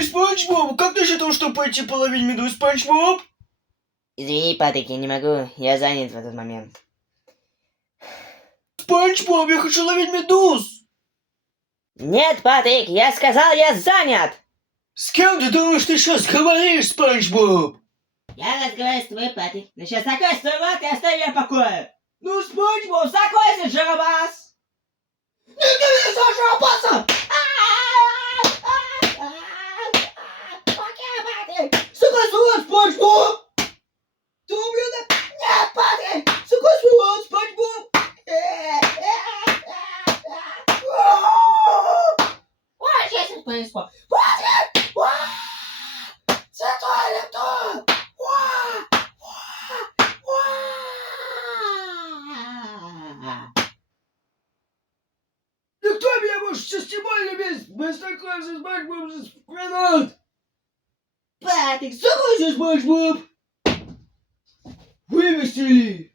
Патрик, Спанчбоб, как насчет того, чтобы пойти половить медуз, Спанчбоб? Извини, Патрик, я не могу. Я занят в этот момент. Спанчбоб, я хочу ловить медуз! Нет, Патрик, я сказал, я занят! С кем ты думаешь, ты сейчас говоришь, Спанчбоб? Я разговариваю с тобой, Патрик. Ну сейчас закрой свой рот и оставь меня в покое. Ну, Спанчбоб, закройся, Жарабас! Ну, ты меня Жарабаса! Окей, Патрик! Закрой свой рот, Спанчбоб! Ты ублюдок! Нет, Патрик! Закрой свой рот, Спанчбоб! Ой, что здесь происходит? Патрик! C'est toi, lecteur! Никто меня может шестибольно без такой же Спанчбоб за минут! Патрик, закройся, Спанчбоб! Вывестили!